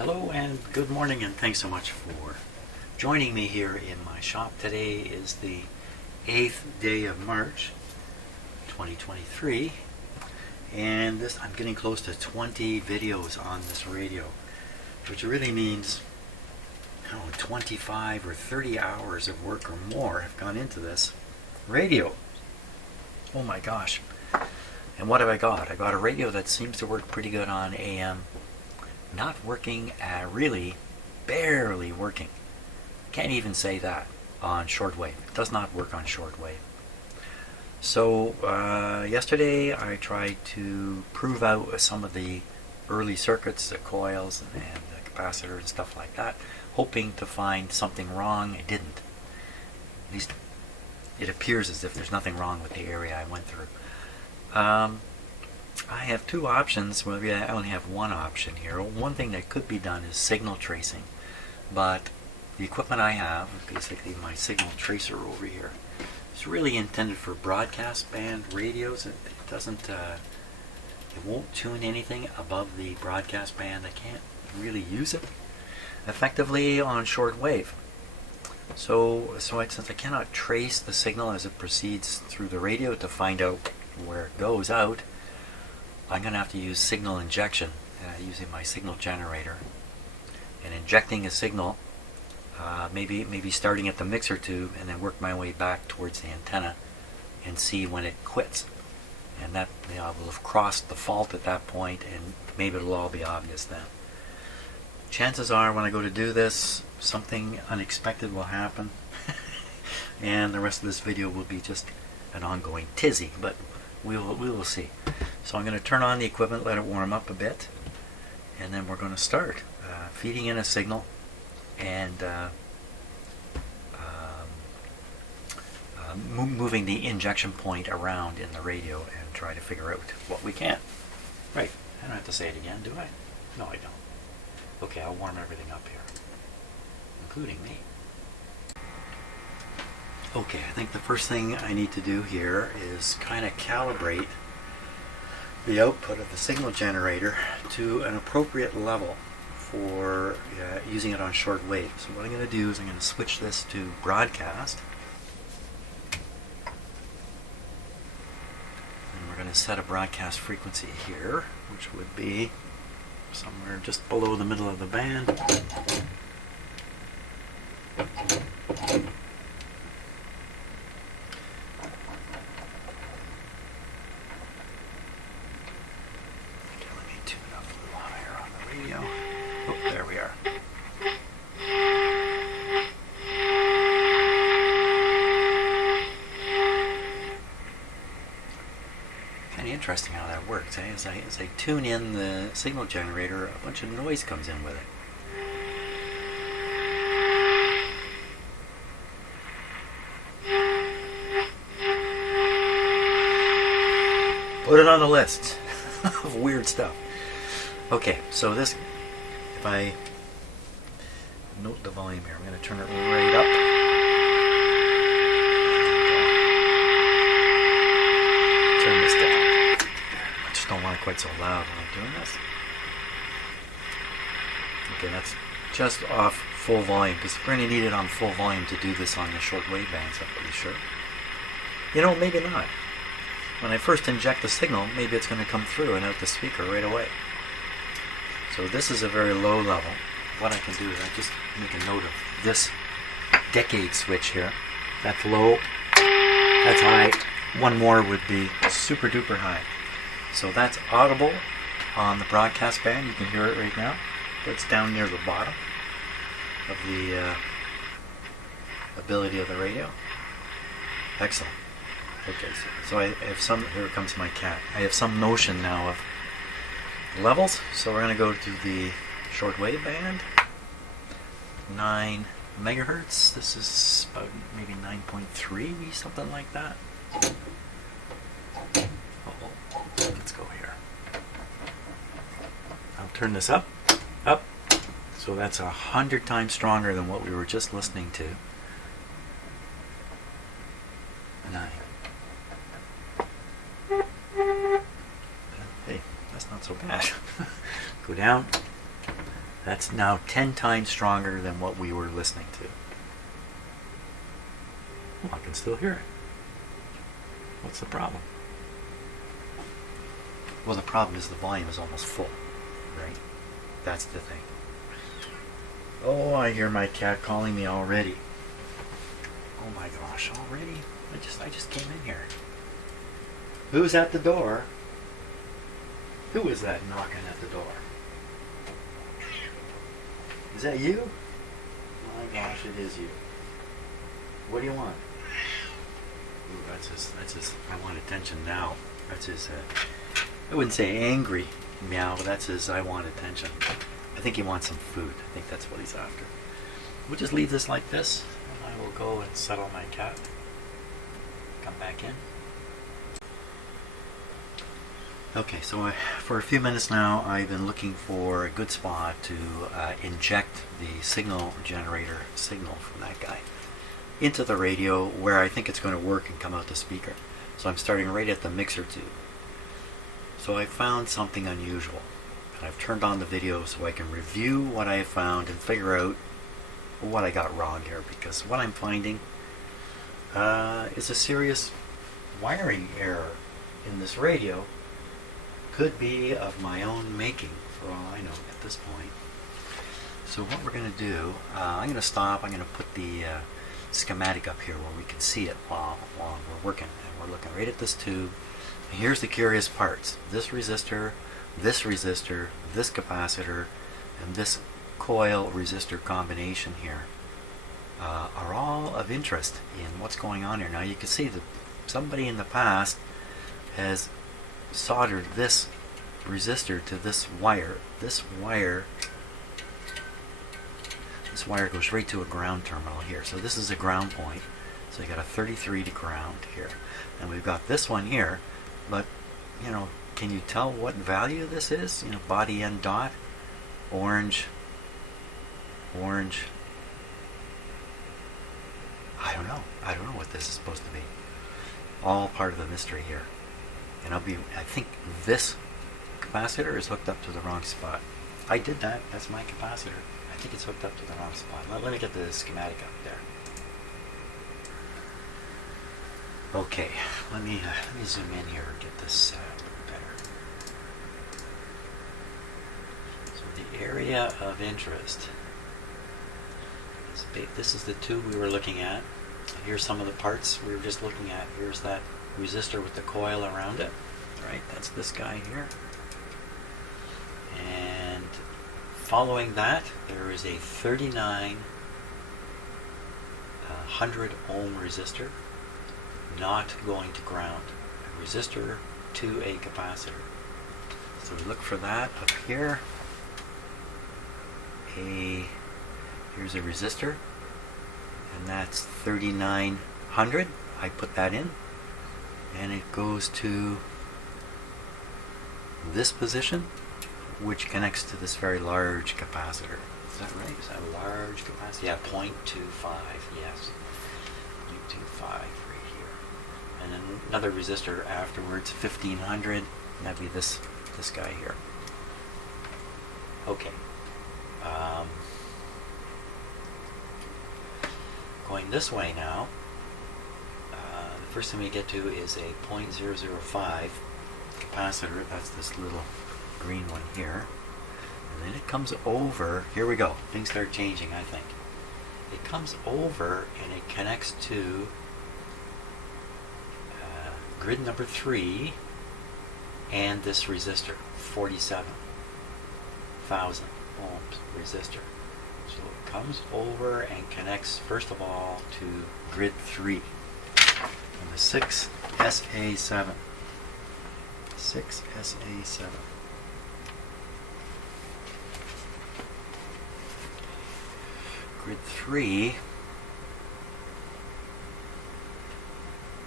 Hello and good morning, and thanks so much for joining me here in my shop. Today is the 8th day of March 2023, and I'm getting close to 20 videos on this radio, which really means 25 or 30 hours of work or more have gone into this radio. Oh my gosh. And what have I got? I got a radio that seems to work pretty good on AM. Not working, really barely working. Can't even say that on shortwave. It does not work on shortwave. So yesterday I tried to prove out some of the early circuits, the coils and the capacitor and stuff like that, hoping to find something wrong. I didn't. At least it appears as if there's nothing wrong with the area I went through. I have two options. Well, I only have one option here. One thing that could be done is signal tracing, but the equipment I have, basically my signal tracer over here, is really intended for broadcast band radios. It doesn't, it won't tune anything above the broadcast band. I can't really use it effectively on shortwave. So since I cannot trace the signal as it proceeds through the radio to find out where it goes out, I'm going to have to use signal injection using my signal generator and injecting a signal, maybe starting at the mixer tube and then work my way back towards the antenna and see when it quits. And that I will have crossed the fault at that point, and maybe it'll all be obvious then. Chances are when I go to do this, something unexpected will happen and the rest of this video will be just an ongoing tizzy, but we will see. So I'm going to turn on the equipment, let it warm up a bit, and then we're going to start feeding in a signal and moving the injection point around in the radio and try to figure out what we can. Right, I don't have to say it again, do I? No, I don't. Okay, I'll warm everything up here, including me. Okay, I think the first thing I need to do here is kind of calibrate the output of the signal generator to an appropriate level for using it on short wave. So what I'm going to do is I'm going to switch this to broadcast. And we're going to set a broadcast frequency here, which would be somewhere just below the middle of the band. There we are. Kind of interesting how that works, eh? As I tune in the signal generator, a bunch of noise comes in with it. Put it on the list of weird stuff. Okay, so this, if I note the volume here, I'm going to turn it right up. Turn this down. I just don't want it quite so loud when I'm doing this. Okay, that's just off full volume, because we're going to need it on full volume to do this on the short wave bands, I'm pretty sure. You know, maybe not. When I first inject the signal, maybe it's going to come through and out the speaker right away. So this is a very low level. What I can do is I just make a note of this decade switch here. That's low, that's high. One more would be super duper high. So that's audible on the broadcast band. You can hear it right now. It's down near the bottom of the ability of the radio. Excellent. Okay, so I have some, here comes my cat. I have some notion now of levels, so we're going to go to the shortwave band, 9 megahertz. This is about maybe 9.3, something like that. Let's go here. I'll turn this up. So that's 100 times stronger than what we were just listening to. 9. Hey, that's not so bad. Go down. That's now 10 times stronger than what we were listening to. Well, I can still hear it. What's the problem? Well, the problem is the volume is almost full, right? That's the thing. Oh, I hear my cat calling me already. Oh my gosh, already? I just came in here. Who's at the door? Who is that knocking at the door? Is that you? Oh my gosh, it is you. What do you want? Ooh, that's his, I want attention now. That's his, I wouldn't say angry meow, but that's his, I want attention. I think he wants some food. I think that's what he's after. We'll just leave this like this, and I will go and settle my cat. Come back in. Okay, so for a few minutes now, I've been looking for a good spot to inject the signal generator signal from that guy into the radio where I think it's going to work and come out the speaker. So I'm starting right at the mixer tube. So I found something unusual, and I've turned on the video so I can review what I have found and figure out what I got wrong here, because what I'm finding is a serious wiring error in this radio. Could be of my own making, for all I know at this point. So what we're going to do, I'm going to stop, I'm going to put the schematic up here where we can see it while we're working. And we're looking right at this tube. And here's the curious parts. This resistor, this capacitor, and this coil resistor combination here are all of interest in what's going on here. Now you can see that somebody in the past has soldered this resistor to this wire. This wire goes right to a ground terminal here. So this is a ground point. So you got a 33 to ground here. And we've got this one here, but you know, can you tell what value this is? You know, body end dot, orange. I don't know what this is supposed to be. All part of the mystery here. And I think this capacitor is hooked up to the wrong spot. I did that. That's my capacitor. I think it's hooked up to the wrong spot. Let me get the schematic up there. Okay, let me zoom in here and get this a little better. So the area of interest is big. This is the tube we were looking at. Here's some of the parts we were just looking at. Here's that resistor with the coil around it, right? That's this guy here. And following that, there is a 3900 ohm resistor not going to ground. A resistor to a capacitor. So we look for that up here. Here's a resistor, and that's 3900. I put that in. And it goes to this position, which connects to this very large capacitor. Is that right? Is that a large capacitor? Yeah, 0.25, yes. 0.25 right here. And then another resistor afterwards, 1500. That'd be this guy here. Okay. Going this way now. First thing we get to is a 0.005 capacitor. That's this little green one here. And then it comes over. Here we go. Things start changing, I think. It comes over and it connects to grid number 3 and this resistor, 47,000 ohms resistor. So it comes over and connects, first of all, to grid 3. And the 6SA7. 6SA7. Grid 3.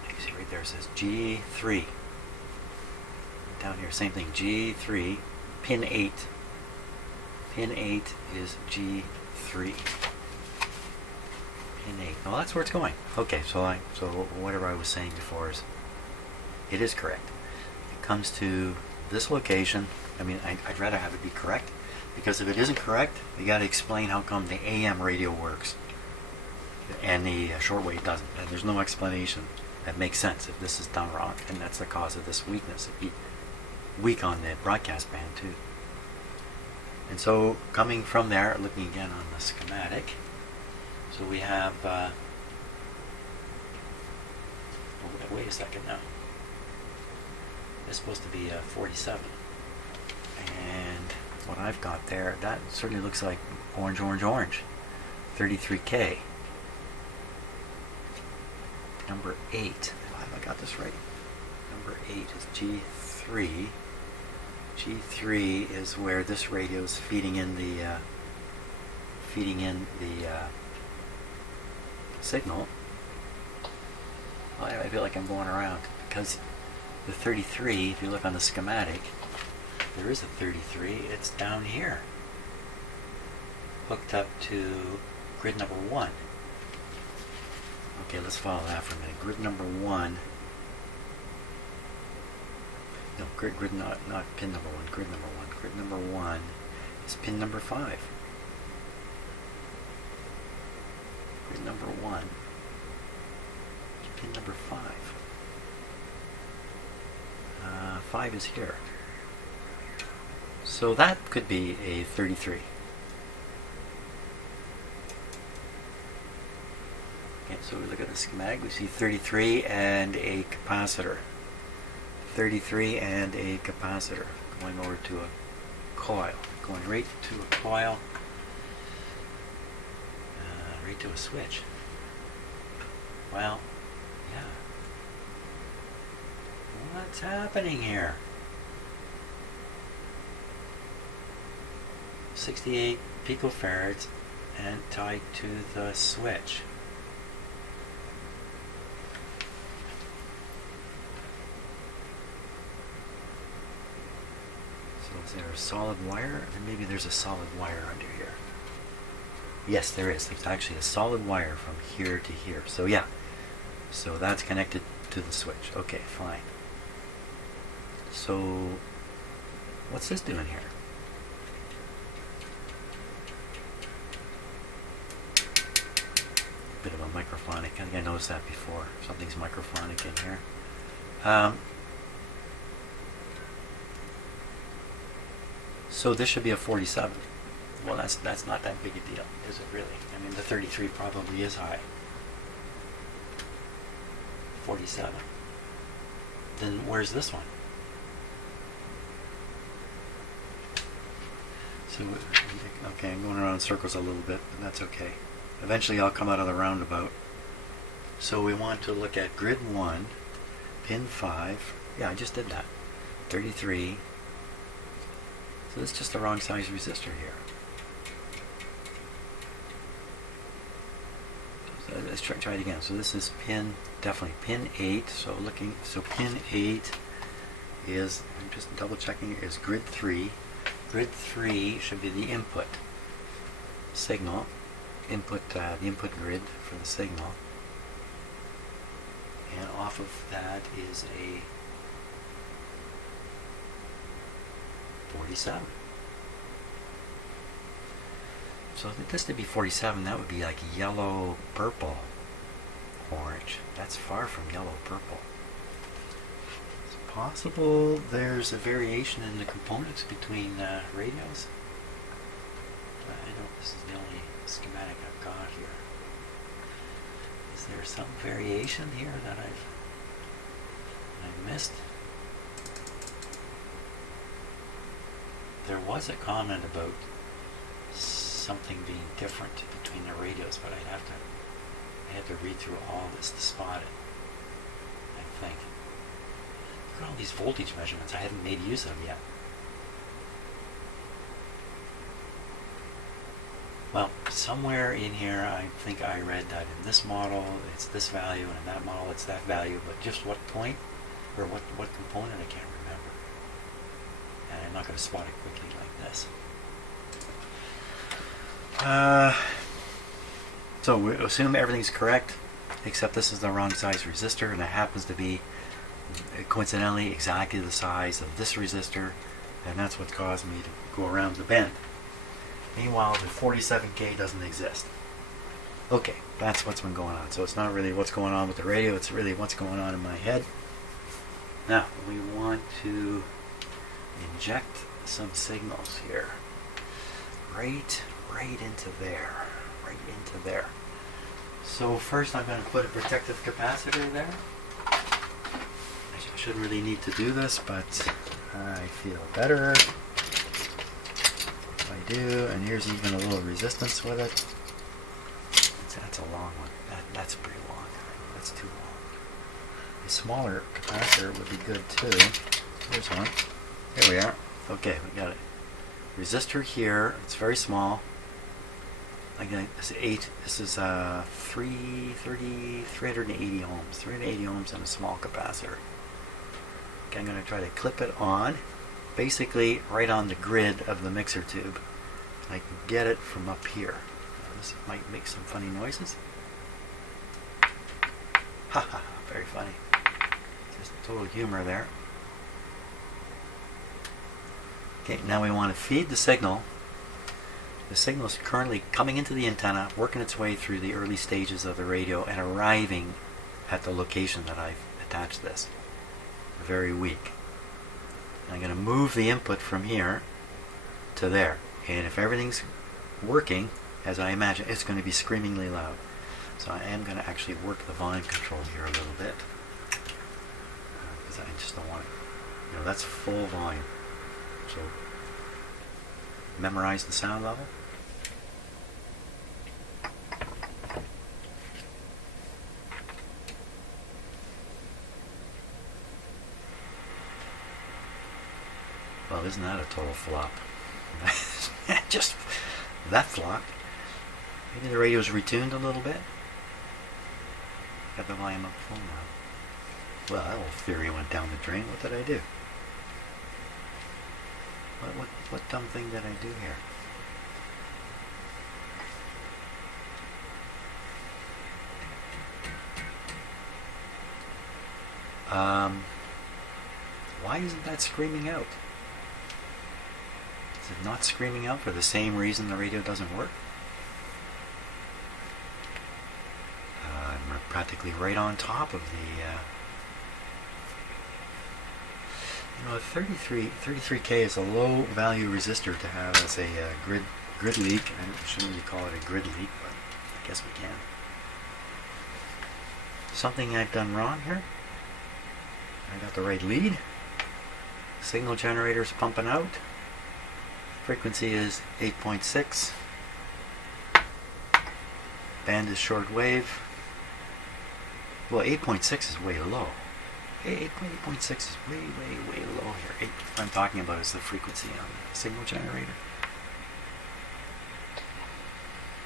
You see right there it says G3. Down here, same thing, G3. Pin 8. Pin 8 is G3. Pin 8. Well, that's where it's going. Okay, so whatever I was saying before it is correct. It comes to this location. I mean, I'd rather have it be correct, Because if it isn't correct, you got to explain how come the AM radio works and the shortwave doesn't. And there's no explanation that makes sense if this is done wrong, and that's the cause of this weakness. It'd be weak on the broadcast band too. And so coming from there, looking again on the schematic, so we have wait a second now. It's supposed to be 47, and what I've got there, that certainly looks like orange, orange, orange. 33K. Number 8. Have I got this right? Number 8 is G3. G3 is where this radio is feeding in the signal. Well, I feel like I'm going around because the 33, if you look on the schematic, there is a 33. It's down here, hooked up to grid number 1. Okay, let's follow that for a minute. Grid number 1. No, grid not pin number 1. Grid number 1. Grid number 1 is pin number 5. Grid number 1 is pin number 5. 5 is here. So that could be a 33. Okay, so we look at the schematic, we see 33 and a capacitor. 33 and a capacitor going over to a coil. Going right to a coil, right to a switch. Well, yeah. What's happening here? 68 picofarads and tied to the switch. So is there a solid wire? Or maybe there's a solid wire under here. Yes, there is. There's actually a solid wire from here to here. So yeah. So that's connected to the switch. Okay, fine. So what's this doing here? Bit of a microphonic. I think I noticed that before. Something's microphonic in here. So this should be a 47. Well, that's not that big a deal, is it really? I mean, the 33 probably is high. 47. Then where's this one? So, okay, I'm going around in circles a little bit, but that's okay. Eventually I'll come out of the roundabout. So we want to look at grid 1, pin 5. Yeah, I just did that. 33. So that's just the wrong size resistor here. So let's try it again. So this is definitely pin 8. So pin 8 is, I'm just double checking, is grid 3. Grid 3 should be the input signal. The input grid for the signal, and off of that is a 47. So if this to be 47, that would be like yellow, purple, orange. That's far from yellow, purple. It's possible there's a variation in the components between radios. I know this is the only schematic I've got here. Is there some variation here that I've missed? There was a comment about something being different between the radios, but I had to read through all this to spot it, I think. Look at all these voltage measurements I haven't made use of yet. Well, somewhere in here I think I read that in this model it's this value and in that model it's that value, but just what point or what component I can't remember. And I'm not going to spot it quickly like this. So we assume everything's correct, except this is the wrong size resistor, and it happens to be coincidentally exactly the size of this resistor, and that's what caused me to go around the bend. Meanwhile, the 47K doesn't exist. Okay, that's what's been going on. So it's not really what's going on with the radio, it's really what's going on in my head. Now, we want to inject some signals here. Right into there. Right into there. So first I'm going to put a protective capacitor there. I shouldn't really need to do this, but I feel better if I do. And here's even a little resistance with it. That's a long one. That's pretty long. That's too long. A smaller capacitor would be good too. Here's one. Here we are. Okay, we got it. Resistor here. It's very small. This is 380 ohms. 380 ohms and a small capacitor. Okay, I'm going to try to clip it on, basically right on the grid of the mixer tube. I can get it from up here. This might make some funny noises. Haha, very funny. Just total humor there. Okay, now we want to feed the signal. The signal is currently coming into the antenna, working its way through the early stages of the radio and arriving at the location that I've attached this. Very weak. I'm going to move the input from here to there. And if everything's working, as I imagine, it's going to be screamingly loud. So I am going to actually work the volume control here a little bit. Because I just don't want it. That's full volume. So memorize the sound level. Well, isn't that a total flop? Just that flopped. Maybe the radio's retuned a little bit. Got the volume up full now. Well, that whole theory went down the drain. What did I do? What dumb thing did I do here? Why isn't that screaming out? Is it not screaming out for the same reason the radio doesn't work? I'm practically right on top of the 33K is a low value resistor to have as a grid leak. I shouldn't really call it a grid leak, but I guess we can. Something I've done wrong here. I got the right lead. Signal generator's pumping out. Frequency is 8.6. Band is shortwave. Well, 8.6 is way low. 8.6 is way low here. What I'm talking about is the frequency on the signal generator.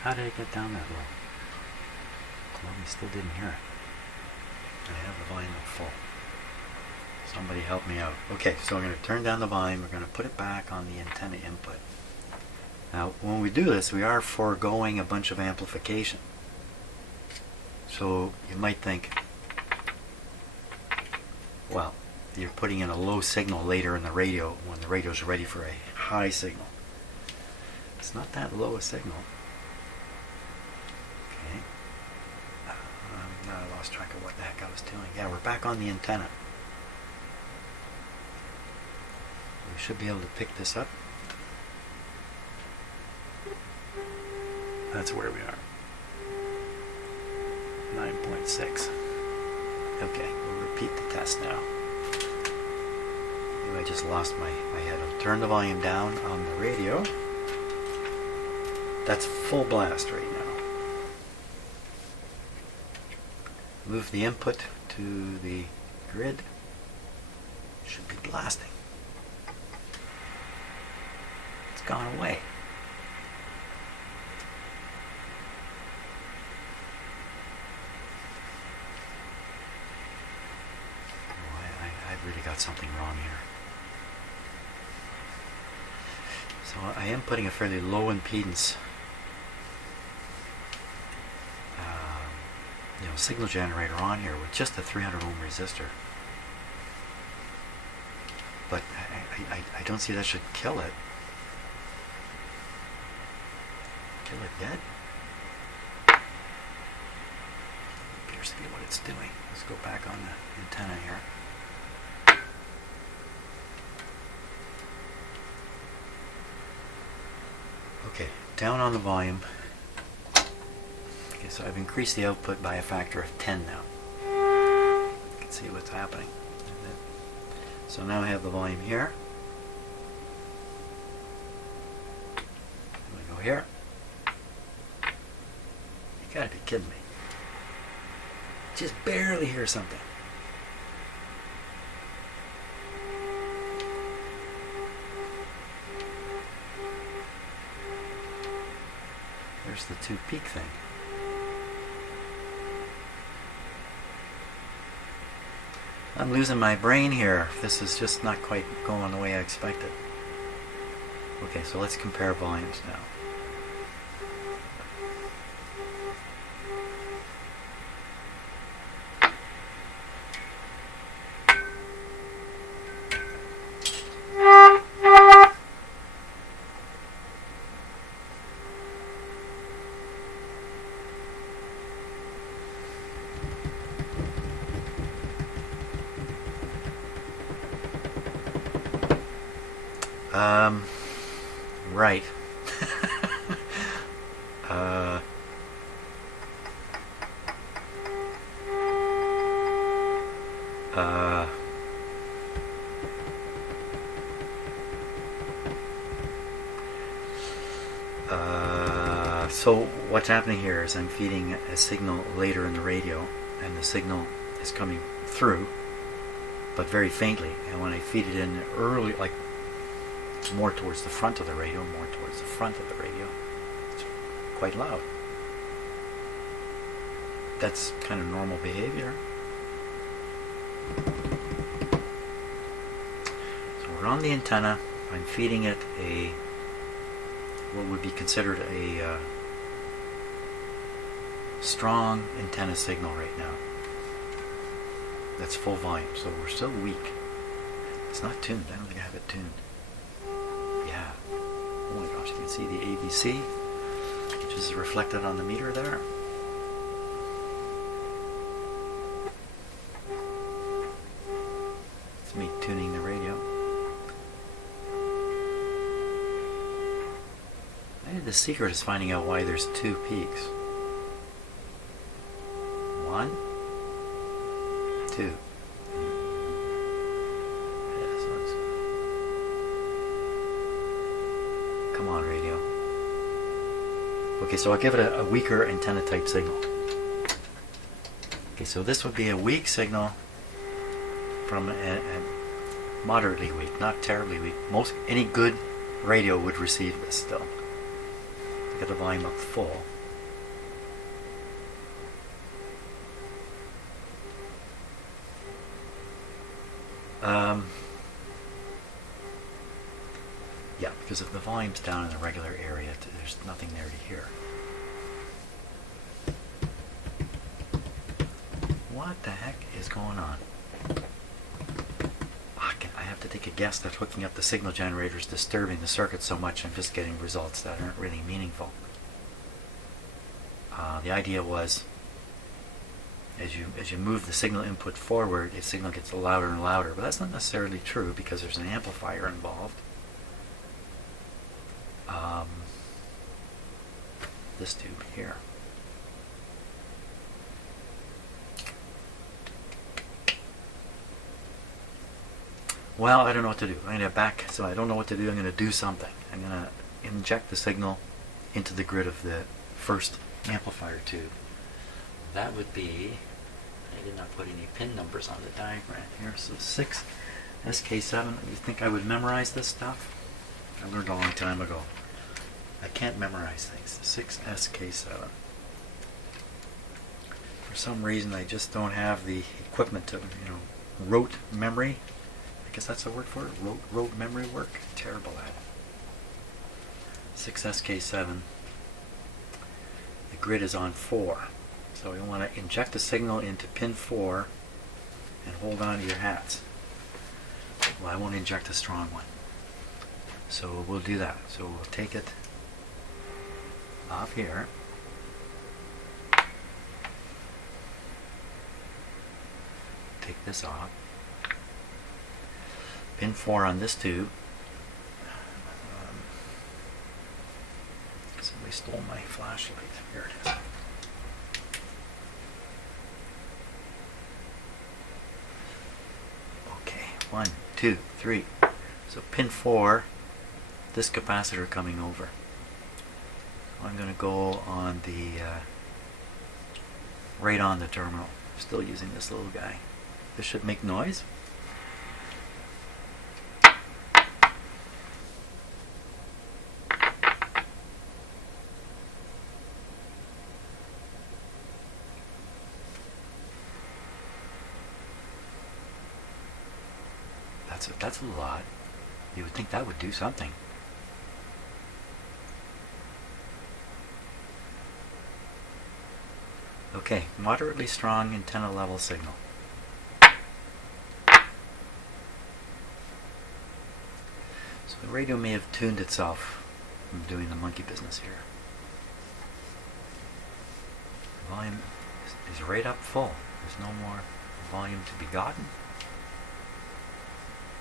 How did it get down that low? Well, we still didn't hear it. I have the volume up full. Somebody help me out. Okay, so I'm going to turn down the volume. We're going to put it back on the antenna input. Now, when we do this, we are foregoing a bunch of amplification. So you might think, well, you're putting in a low signal later in the radio when the radio's ready for a high signal. It's not that low a signal. Okay. Now I lost track of what the heck I was doing. Yeah, we're back on the antenna. We should be able to pick this up. That's where we are. 9.6. Okay, we'll repeat the test now. Maybe I just lost my head. I'll turn the volume down on the radio. That's full blast right now. Move the input to the grid. Should be blasting. It's gone away. Really got something wrong here. So I am putting a fairly low impedance signal generator on here with just a 300 ohm resistor. But I don't see that should kill it. Kill it dead? Appears to be what it's doing. Let's go back on the antenna here. Okay, down on the volume. Okay, so I've increased the output by a factor of 10 now. You can see what's happening. So now I have the volume here. I'm going to go here. You gotta be kidding me. Just barely hear something. There's the 2 peak thing. I'm losing my brain here. This is just not quite going the way I expected. Okay, so let's compare volumes now. Right. So what's happening here is I'm feeding a signal later in the radio, and the signal is coming through, but very faintly. And when I feed it in early, like more towards the front of the radio, it's quite loud. That's kind of normal behavior. So we're on the antenna. I'm feeding it what would be considered a strong antenna signal right now. That's full volume, so we're still weak. It's not tuned. I don't think I have it tuned. Yeah. Oh my gosh, you can see the ABC, which is reflected on the meter there. It's me tuning the radio. Maybe the secret is finding out why there's 2 peaks. 1, 2. Come on, radio. Okay, so I'll give it a weaker antenna type signal. Okay, so this would be a weak signal from a moderately weak, not terribly weak. Any good radio would receive this still. Get the volume up full. Yeah, because if the volume's down in the regular area, there's nothing there to hear. What the heck is going on? I have to take a guess that hooking up the signal generator is disturbing the circuit so much I'm just getting results that aren't really meaningful. The idea was, as you move the signal input forward, the signal gets louder and louder, but that's not necessarily true because there's an amplifier involved. This tube here. Well, I don't know what to do. I'm going to so I don't know what to do. I'm going to do something. I'm going to inject the signal into the grid of the first amplifier tube. That would be, I did not put any pin numbers on the diagram here, so 6 SK7. You think I would memorize this stuff? I learned a long time ago. I can't memorize things. 6 SK7. For some reason I just don't have the equipment to, rote memory. I guess that's the word for it. Rote memory work. Terrible at it. 6 SK7. The grid is on 4. So we want to inject the signal into pin 4 and hold on to your hats. Well, I won't inject a strong one. So we'll do that. So we'll take it off here. Take this off. Pin 4 on this tube. Somebody stole my flashlight. Here it is. Okay, 1, 2, 3. So pin 4, this capacitor coming over. I'm going to go on the right on the terminal. Still using this little guy. This should make noise. That's a lot. You would think that would do something. Okay, moderately strong antenna level signal. So the radio may have tuned itself from doing the monkey business here. Volume is right up full. There's no more volume to be gotten.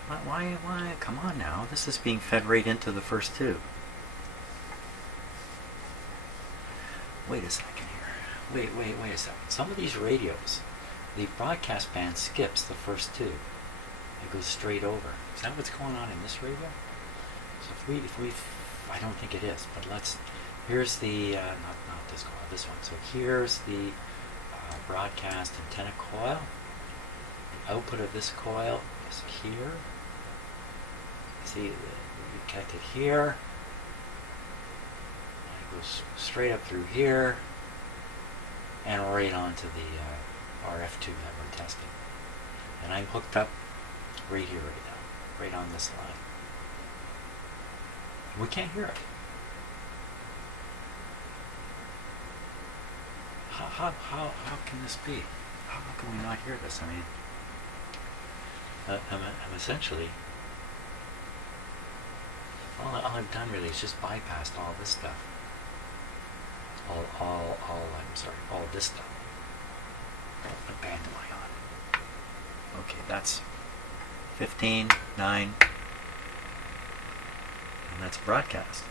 Why? Come on now. This is being fed right into the first tube. Wait a second here. Wait a second. Some of these radios, the broadcast band skips the first tube. It goes straight over. Is that what's going on in this radio? So if we, I don't think it is, but here's the, not this coil, this one. So here's the broadcast antenna coil. The output of this coil is here. See, you connect it here. It goes straight up through here and right onto the RF tube that we're testing. And I'm hooked up right here, right now, right on this line. We can't hear it. How can this be? How can we not hear this? I mean, I'm essentially, all I've done really is just bypassed all this stuff. All this stuff. What band am I on? Okay, that's 15, 9, and that's broadcast.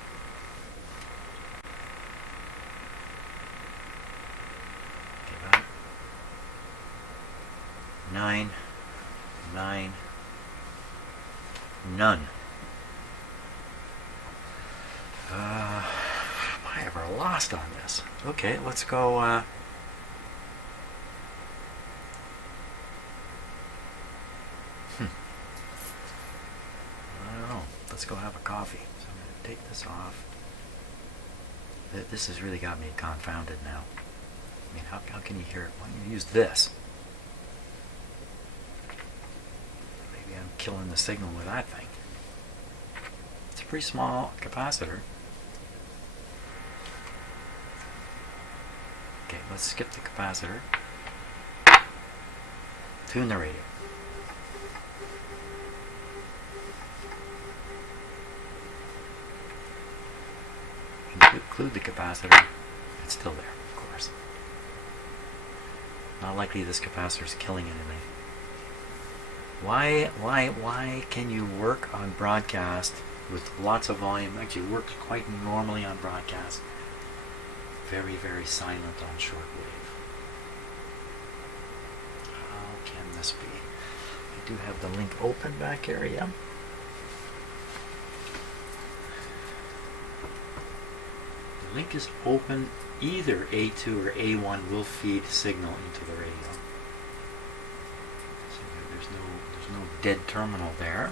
Okay, right. 9, none. Am I ever lost on this? Okay, let's go. I don't know. Let's go have a coffee. So I'm going to take this off. This has really got me confounded now. I mean, how can you hear it? Why don't you use this? Maybe I'm killing the signal with that thing. It's a pretty small capacitor. Okay, let's skip the capacitor. Tune the radio. Include the capacitor. It's still there, of course. Not likely this capacitor is killing anything. Why can you work on broadcast with lots of volume? Actually, works quite normally on broadcast. Very, very silent on shortwave. How can this be? I do have the link open back here, yeah. The link is open. Either A2 or A1 will feed signal into the radio. So there's no dead terminal there.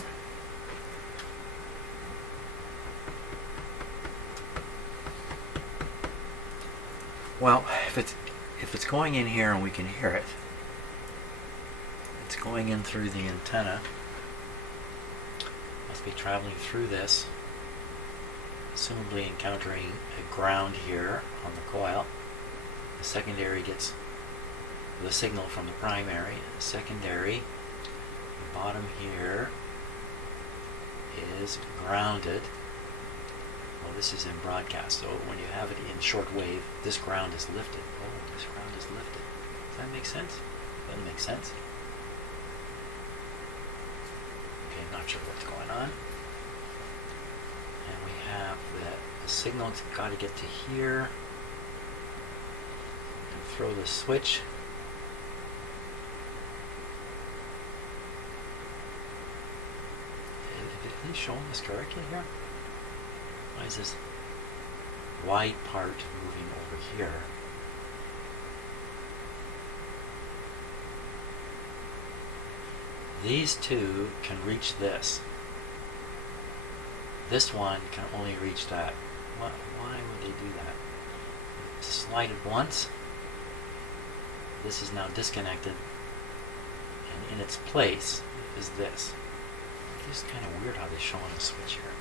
Well, if it's going in here and we can hear it, it's going in through the antenna. Must be traveling through this, assumably encountering a ground here on the coil. The secondary gets the signal from the primary. The secondary, the bottom here, is grounded. Well, this is in broadcast, so when you have it in shortwave, this ground is lifted. Oh, this ground is lifted. Does that make sense? Doesn't make sense. Okay, not sure what's going on. And we have the signal's got to get to here. And throw the switch. Are they showing this correctly here? Why is this white part moving over here? These two can reach this. This one can only reach that. Why would they do that? Slide it once. This is now disconnected. And in its place is this. It's kind of weird how they're showing a switch here.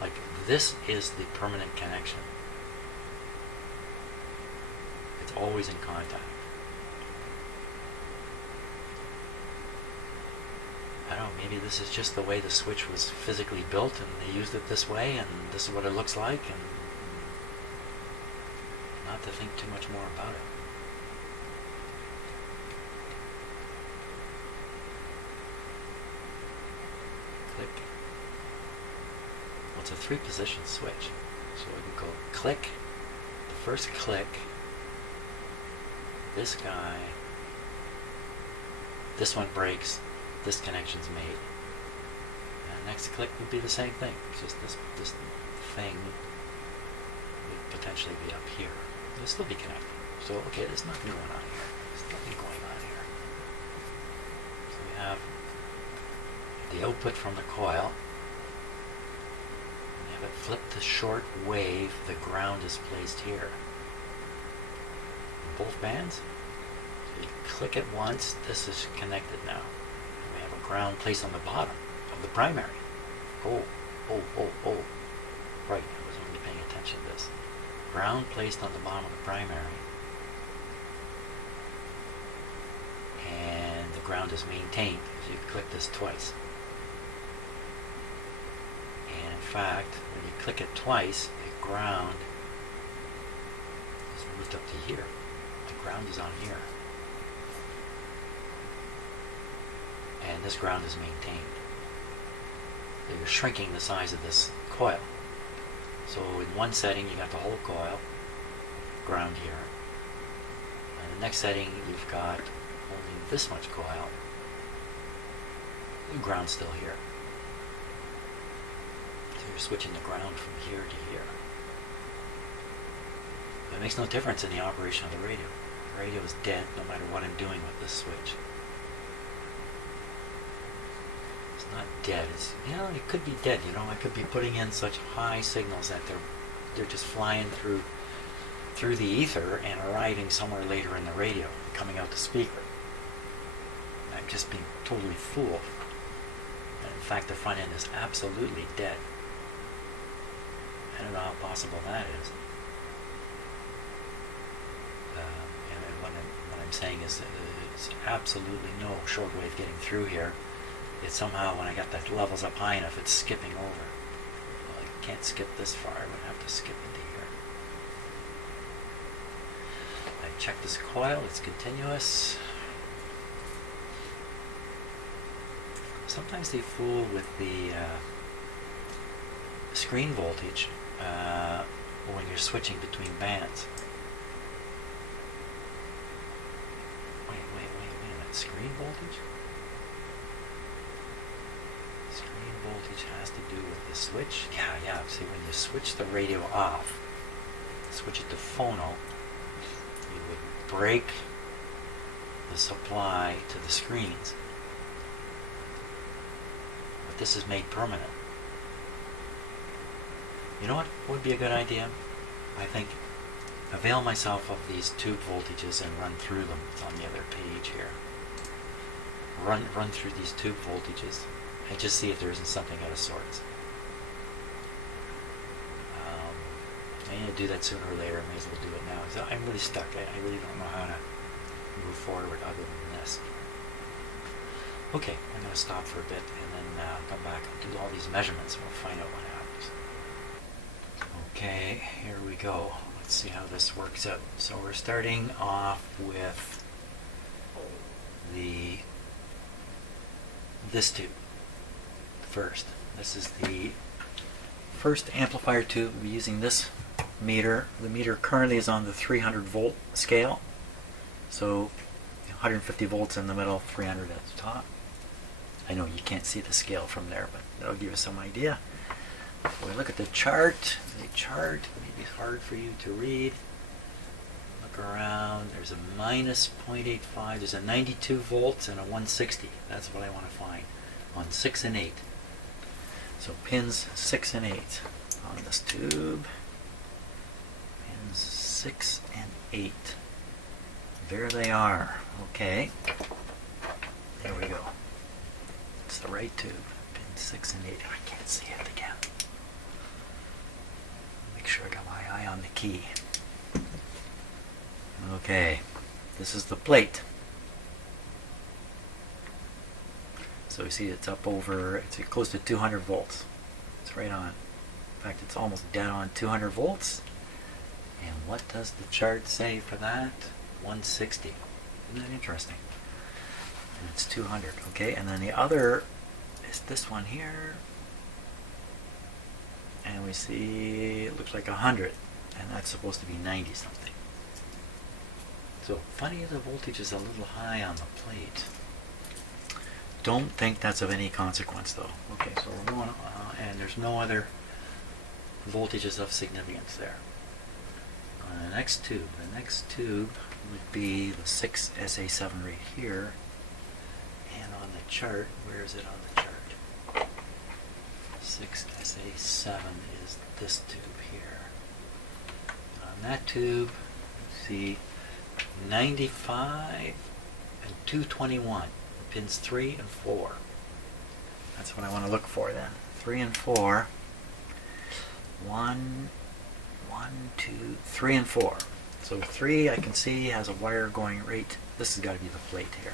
Like, this is the permanent connection. It's always in contact. I don't know, maybe this is just the way the switch was physically built and they used it this way and this is what it looks like, and not to think too much more about it. Click. Well, it's a 3-position switch. So we can go click, the first click, this guy, this one breaks, this connection's made. And next click would be the same thing. It's just this thing would potentially be up here. It'll still be connected. So okay, there's nothing going on here. There's nothing going on here. So we have the output from the coil. We have it flipped to short wave. The ground is placed here. In both bands. So you click it once. This is connected now. We have a ground placed on the bottom of the primary. Oh. Right, I wasn't really paying attention to this. Ground placed on the bottom of the primary. And the ground is maintained if you click this twice. And in fact, when you click it twice, the ground is moved up to here. The ground is on here. And this ground is maintained. So you're shrinking the size of this coil. So in one setting you got the whole coil, ground here. And the next setting you've got only this much coil, the ground still here. So you're switching the ground from here to here. But it makes no difference in the operation of the radio. The radio is dead no matter what I'm doing with this switch. Not dead. It's, it could be dead. I could be putting in such high signals that they're just flying through the ether and arriving somewhere later in the radio, coming out the speaker. I'm just being totally fooled. And in fact, the front end is absolutely dead. I don't know how possible that is. And what I'm saying is there's absolutely no shortwave getting through here. It's somehow, when I got the levels up high enough, it's skipping over. Well, I can't skip this far. I would have to skip into here. I check this coil. It's continuous. Sometimes they fool with the screen voltage when you're switching between bands. Wait a minute. Screen voltage? Voltage has to do with the switch. Yeah. See, when you switch the radio off, switch it to phono, you would break the supply to the screens. But this is made permanent. You know what would be a good idea? I think avail myself of these tube voltages and run through them. It's on the other page here. Run through these tube voltages. And just see if there isn't something out of sorts. I need to do that sooner or later. I may as well do it now. So I'm really stuck. I really don't know how to move forward other than this. Okay, I'm going to stop for a bit and then come back and do all these measurements and we'll find out what happens. Okay, here we go. Let's see how this works out. So we're starting off with this tube first. This is the first amplifier tube. We're using this meter. The meter currently is on the 300 volt scale. So 150 volts in the middle, 300 at the top. I know you can't see the scale from there, but that'll give you some idea. If we look at the chart may be hard for you to read. Look around, there's a minus 0.85, there's a 92 volts and a 160. That's what I want to find on 6 and 8. So pins 6 and 8 on this tube. Pins 6 and 8. There they are. Okay. There we go. It's the right tube. Pins 6 and 8. I can't see it again. Make sure I got my eye on the key. Okay. This is the plate. So you see it's up over, it's close to 200 volts. It's right on. In fact, it's almost dead on 200 volts. And what does the chart say for that? 160. Isn't that interesting? And it's 200. Okay, and then the other is this one here. And we see it looks like 100. And that's supposed to be 90 something. So funny, the voltage is a little high on the plate. Don't think that's of any consequence though. Okay, so we're going and there's no other voltages of significance there. The next tube would be the 6SA7 right here. And on the chart, where is it on the chart? 6SA7 is this tube here. On that tube, you see 95 and 221. Pins 3 and 4. That's what I want to look for then. 3 and 4. 1, 2, 3 and 4. So 3 I can see has a wire going right. This has got to be the plate here.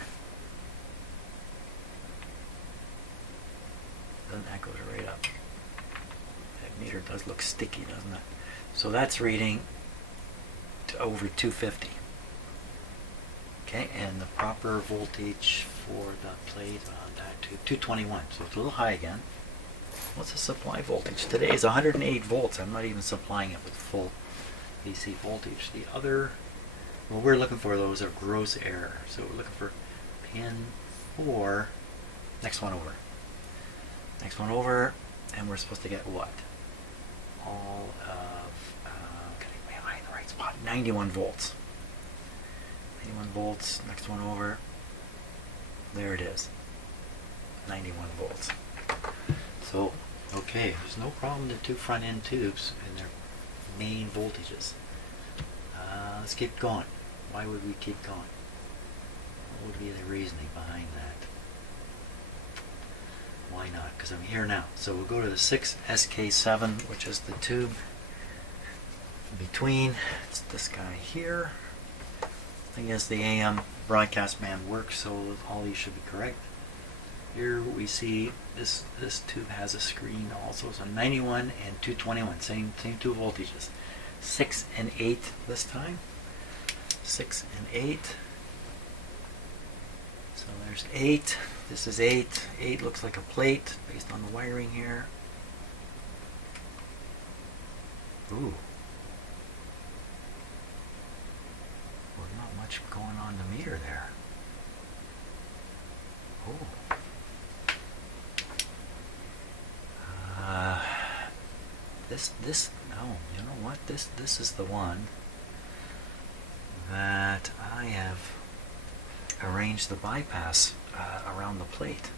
Then that goes right up. That meter does look sticky, doesn't it? So that's reading to over 250. Okay, and the proper voltage for the plate on that tube, 221. So it's a little high again. What's the supply voltage? Today is 108 volts. I'm not even supplying it with full AC voltage. The other, what we're looking for those are gross error. So we're looking for pin 4, next one over. Next one over, and we're supposed to get what? All of, getting my eye in the right spot, 91 volts. 91 volts, next one over. There it is. 91 volts. So, okay, there's no problem with the two front end tubes and their main voltages. Let's keep going. Why would we keep going? What would be the reasoning behind that? Why not? Because I'm here now. So we'll go to the 6SK7, which is the tube between. It's this guy here. Thing is, the AM broadcast band works, so all these should be correct. Here we see this tube has a screen also, so 91 and 221, same two voltages. 6 and 8 this time. 6 and 8. So there's 8. This is 8. 8 looks like a plate based on the wiring here. Ooh. Well, not much going on the meter there. Oh. No, you know what? This is the one that I have arranged the bypass around the plate.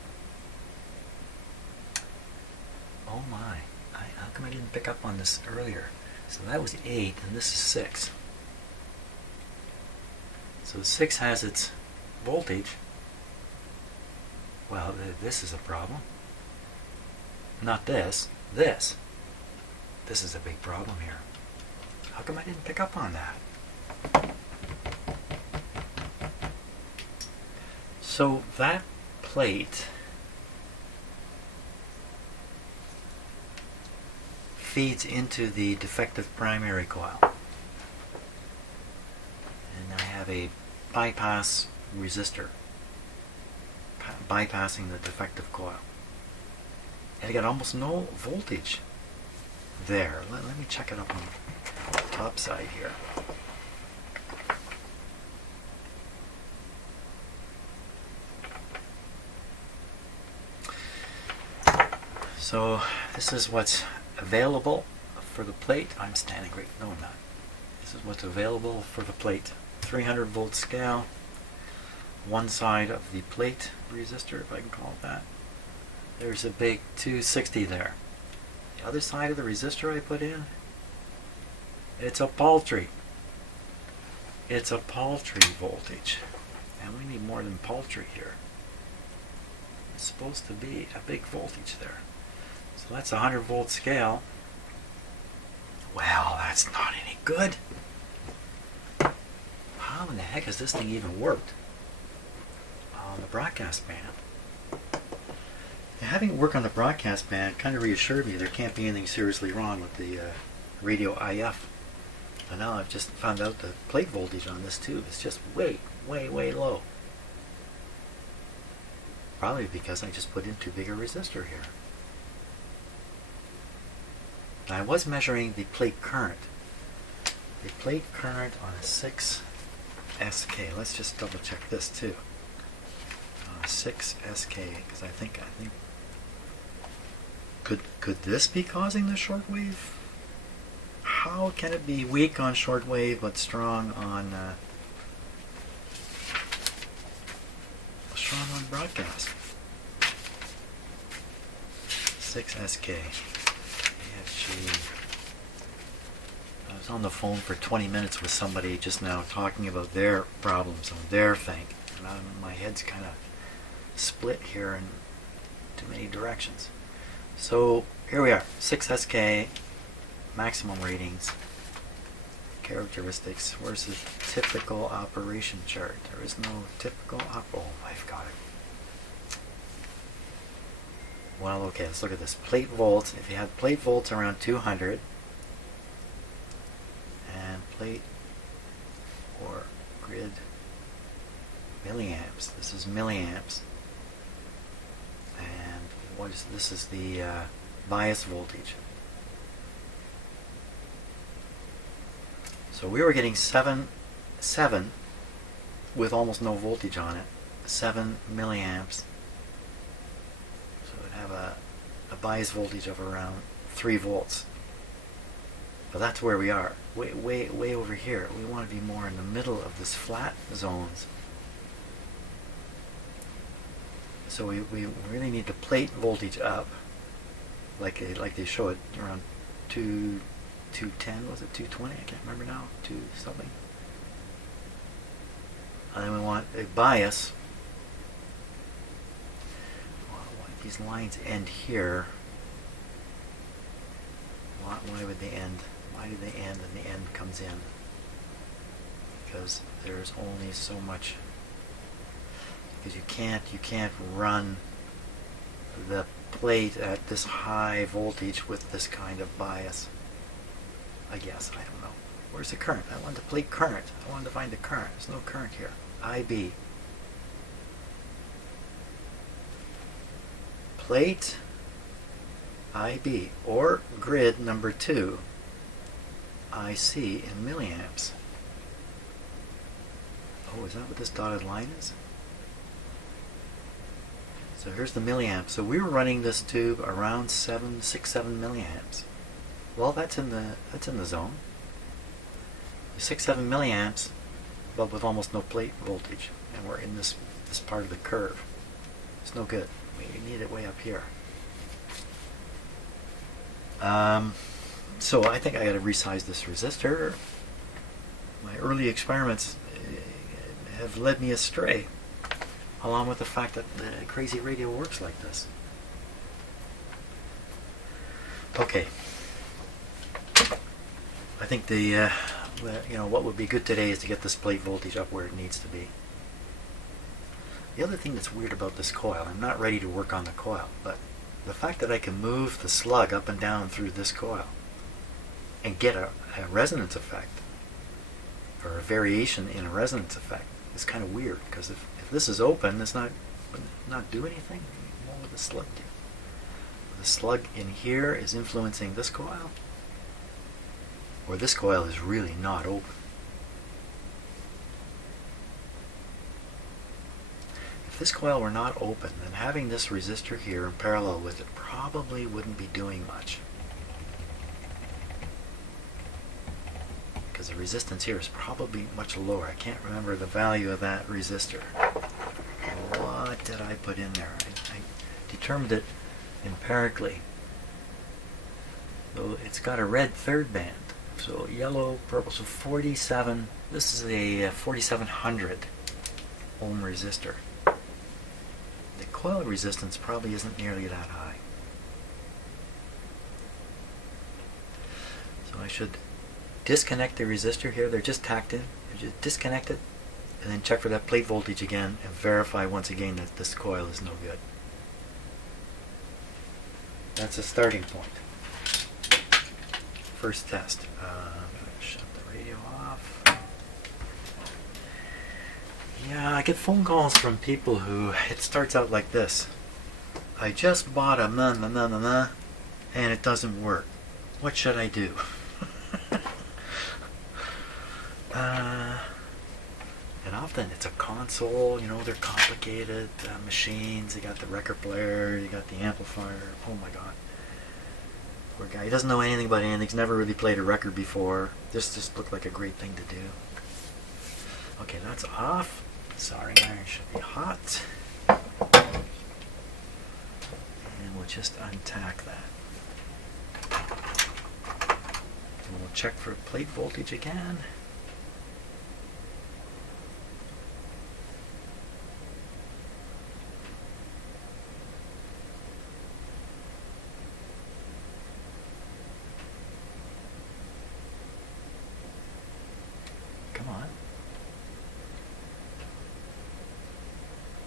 Oh my. How come I didn't pick up on this earlier? So that was 8 and this is 6. So 6 has its voltage. Well, this is a problem. Not this. This. This is a big problem here. How come I didn't pick up on that? So that plate feeds into the defective primary coil. And I have a bypass resistor bypassing the defective coil. And I got almost no voltage there. Let me check it up on the top side here. So this is what's available for the plate. I'm standing right. No, I'm not. This is what's available for the plate. 300 volt scale. One side of the plate resistor, if I can call it that. There's a big 260 there. The other side of the resistor I put in, it's a paltry. It's a paltry voltage. And we need more than paltry here. It's supposed to be a big voltage there. So that's a 100 volt scale. Well, that's not any good. How in the heck has this thing even worked on the broadcast band? Now, having it work on the broadcast band kind of reassured me there can't be anything seriously wrong with the radio IF. And now I've just found out the plate voltage on this tube is just way, way, way low. Probably because I just put in too big a resistor here. Now, I was measuring the plate current. The plate current on a 6 SK. Let's just double check this too. 6 SK, because I think could this be causing the shortwave? How can it be weak on shortwave but strong on broadcast? 6 SK. I was on the phone for 20 minutes with somebody just now talking about their problems on their thing, and my head's kind of split here in too many directions. So here we are, 6 SK, maximum ratings, characteristics. Where's the typical operation chart? There is no typical oh, I've got it. Well, okay, let's look at this. Plate volts, if you have plate volts around 200, and plate or grid milliamps, this is milliamps. And this is the bias voltage. So we were getting 7 with almost no voltage on it, 7 milliamps. So it would have a bias voltage of around 3 volts. But that's where we are, way over here. We want to be more in the middle of this flat zones. So we really need the plate voltage up, like they show it, around 210, was it 220? I can't remember now, 2 something. And then we want a bias. These lines end here. Why would they end? Why do they end and the end comes in? Because there's only so much. Because you can't run the plate at this high voltage with this kind of bias. I guess, I don't know. Where's the current? I want the plate current. I wanted to find the current. There's no current here. IB. Plate IB, or grid number 2 IC in milliamps. Oh, is that what this dotted line is? So here's the milliamps. So we were running this tube around 7 milliamps. Well, that's in the zone. 6-7 milliamps, but with almost no plate voltage, and we're in this part of the curve. It's no good. We need it way up here. So I think I got to resize this resistor. My early experiments have led me astray, along with the fact that the crazy radio works like this. Okay. I think what would be good today is to get this plate voltage up where it needs to be. The other thing that's weird about this coil, I'm not ready to work on the coil, but the fact that I can move the slug up and down through this coil and get a resonance effect, or a variation in a resonance effect, is kind of weird, because if this is open, it's not do anything. What would the slug do? The slug in here is influencing this coil, or this coil is really not open. If this coil were not open, then having this resistor here in parallel with it probably wouldn't be doing much, because the resistance here is probably much lower. I can't remember the value of that resistor. What did I put in there? I determined it empirically. So it's got a red third band. So yellow, purple, so 47. This is a 4700 ohm resistor. The coil resistance probably isn't nearly that high. So I should disconnect the resistor here. They're just tacked in. You just disconnect it and then check for that plate voltage again and verify once again that this coil is no good. That's a starting point. First test. I'm going to shut the radio off. Yeah, I get phone calls from people who, it starts out like this. I just bought a and it doesn't work. What should I do? And often it's a console, they're complicated machines. You got the record player, you got the amplifier. Oh my God. Poor guy. He doesn't know anything about anything. He's never really played a record before. This just looked like a great thing to do. Okay, that's off. Soldering iron should be hot. And we'll just untack that. And we'll check for plate voltage again. Come on.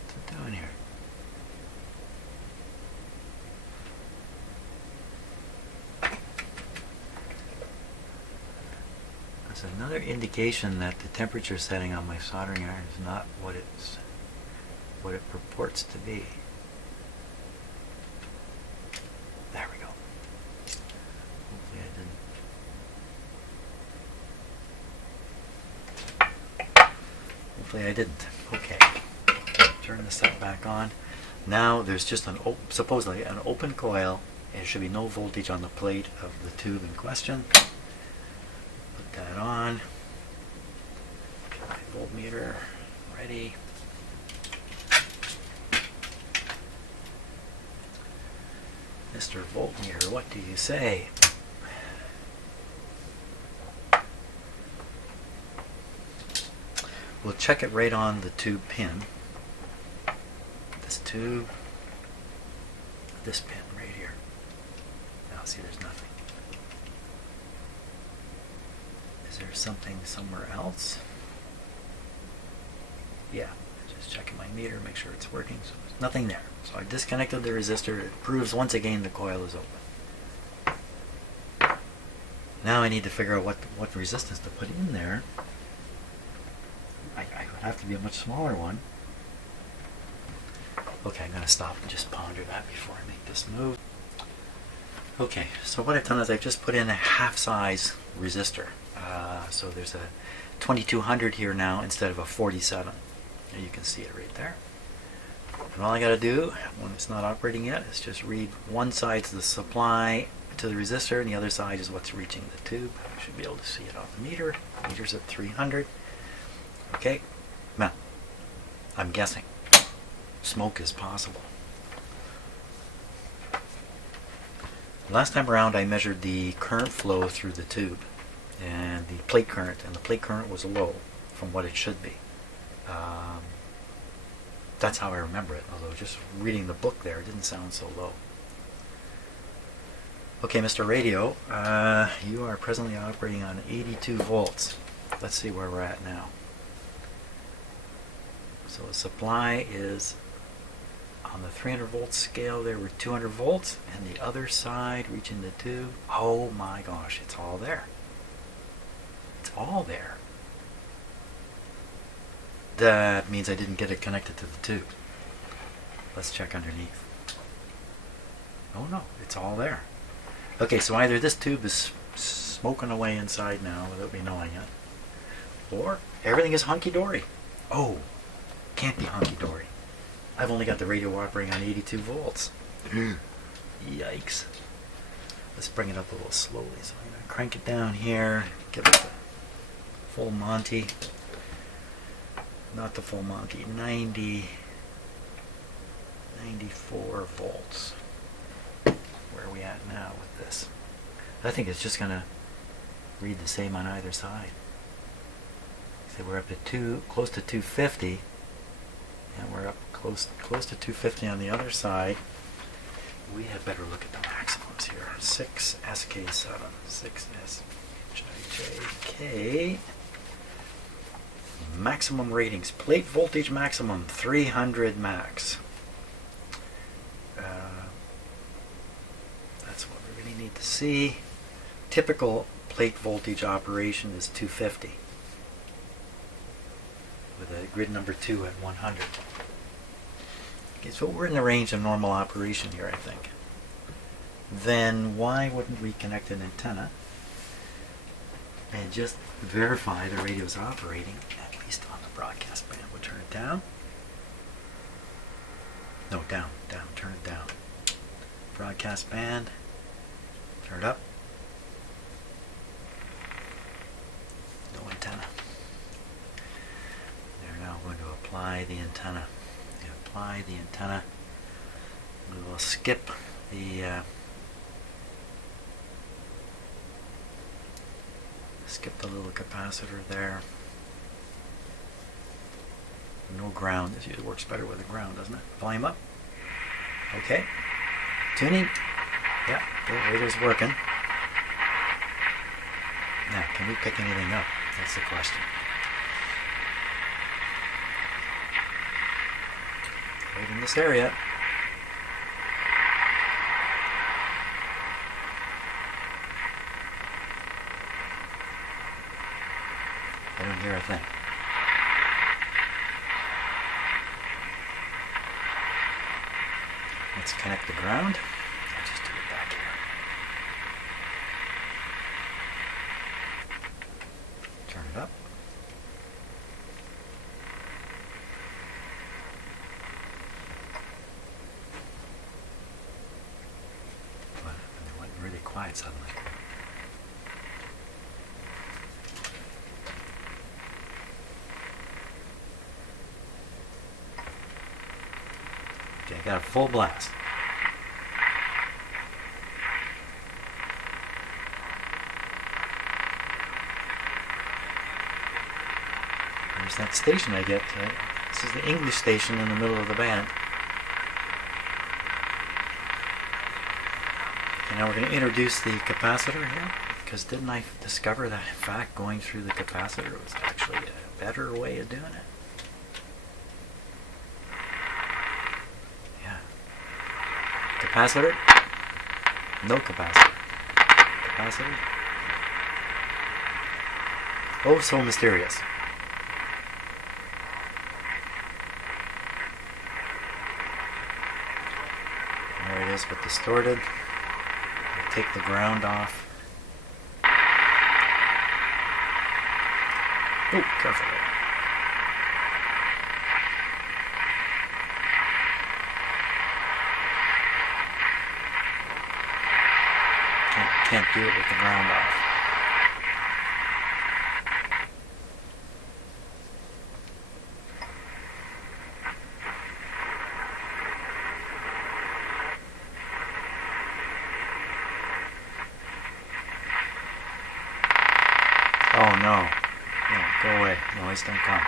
What's it doing here? That's another indication that the temperature setting on my soldering iron is not what it purports to be. There we go. Hopefully I didn't. Okay. Turn the set back on. Now there's just supposedly an open coil. There should be no voltage on the plate of the tube in question. Put that on. My voltmeter ready. Mr. Voltmeter, what do you say? We'll check it right on the tube pin. This tube, this pin right here. Now see, there's nothing. Is there something somewhere else? Yeah, just checking my meter, make sure it's working. So there's nothing there. So I disconnected the resistor. It proves once again the coil is open. Now I need to figure out what resistance to put in there. I would have to be a much smaller one. Okay, I'm going to stop and just ponder that before I make this move. Okay, so what I've done is I've just put in a half-size resistor. So there's a 2200 here now instead of a 47. And you can see it right there. And all I got to do when it's not operating yet is just read one side's the supply to the resistor and the other side is what's reaching the tube. You should be able to see it on the meter. The meter's at 300. Okay, now, I'm guessing smoke is possible. Last time around I measured the current flow through the tube and the plate current, and the plate current was low from what it should be. That's how I remember it, although just reading the book there, it didn't sound so low. Okay, Mr. Radio, you are presently operating on 82 volts. Let's see where we're at now. So the supply is on the 300 volt scale there with 200 volts, and the other side reaching the tube. Oh my gosh, it's all there. It's all there. That means I didn't get it connected to the tube. Let's check underneath. Oh no, it's all there. Okay, so either this tube is smoking away inside now without me knowing it, or everything is hunky-dory. Oh, can't be hunky-dory. I've only got the radio operating on 82 volts. Yikes. Let's bring it up a little slowly. So I'm going to crank it down here, give it the full Monty. Not the full Monty, 94 volts. Where are we at now with this? I think it's just going to read the same on either side. So we're up to close to 250, and we're up close to 250 on the other side. We had better look at the maximums here. 6SK7, 6SJK. Maximum ratings. Plate voltage maximum 300 max. That's what we really need to see. Typical plate voltage operation is 250 with a grid number 2 at 100. Okay, so we're in the range of normal operation here, I think. Then why wouldn't we connect an antenna and just verify the radio is operating, at least on the broadcast band? We'll turn it down. No, down, turn it down. Broadcast band, turn it up. No antenna. They're now going to apply the antenna. Apply the antenna. We will skip the little capacitor there. No ground. This usually works better with a ground, doesn't it? Volume up. Okay. Tuning. Yeah, the radio's working. Now, can we pick anything up? That's the question. Right in this area. I don't hear a thing. Let's connect the ground. I'll just do it back here. Turn it up. Well, it went really quiet suddenly. Okay, I got a full blast. There's that station I get. This is the English station in the middle of the band. And now we're going to introduce the capacitor here, because didn't I discover that in fact going through the capacitor was actually a better way of doing it? Capacitor? No capacitor. Capacitor? Oh, so mysterious. There it is, but distorted. I'll take the ground off. Oh, careful there. Can't do it with the ground off. Oh no. No, go away. Noise don't come.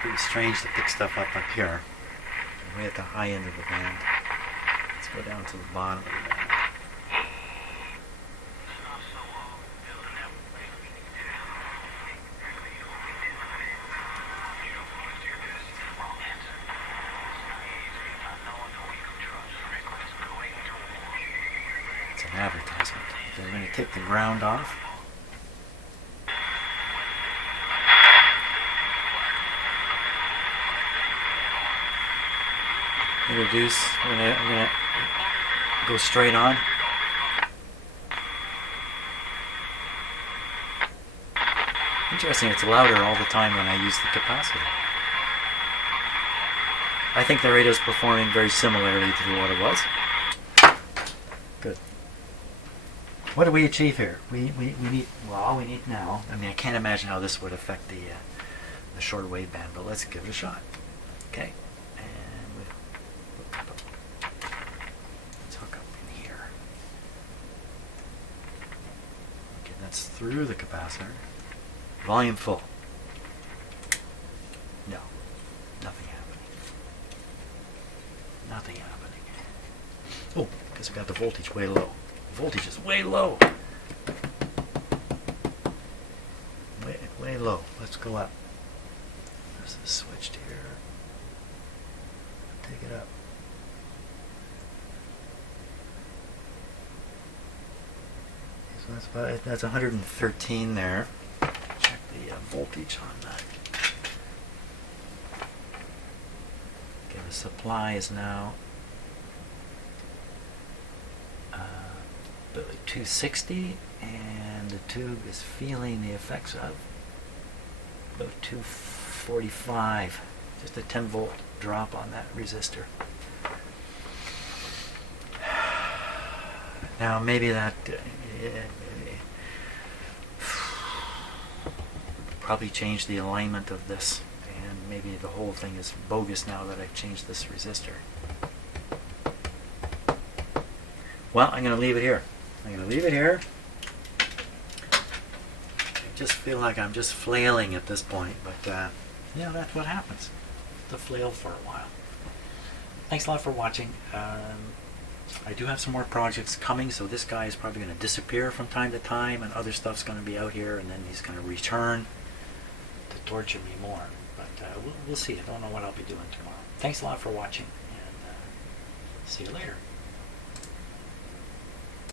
Pretty strange to pick stuff up here. Way at the high end of the band. Let's go down to the bottom of the band. So we're going to take the ground off. Introduce. I'm gonna go straight on. Interesting, it's louder all the time when I use the capacitor. I think the radio's performing very similarly to what it was. Good. What do we achieve here? We need now. I mean, I can't imagine how this would affect the shortwave band, but let's give it a shot. Okay. Let's hook up in here. Okay, that's through the capacitor. Volume full. No, nothing happening. Nothing happening. Oh, because I got the voltage way low. The voltage is way low. Way low. Let's go up. There's this switched here. Take it up. So that's 113 there. Check the voltage on that. Okay, the supply is now 260, and the tube is feeling the effects of about 245. Just a 10 volt drop on that resistor. Now maybe that probably changed the alignment of this, and maybe the whole thing is bogus now that I've changed this resistor. Well, I'm going to leave it here. I just feel like I'm just flailing at this point, but you know, that's what happens. To flail for a while. Thanks a lot for watching. I do have some more projects coming, so this guy is probably going to disappear from time to time, and other stuff's going to be out here, and then he's going to return to torture me more. But we'll see. I don't know what I'll be doing tomorrow. Thanks a lot for watching, and see you later.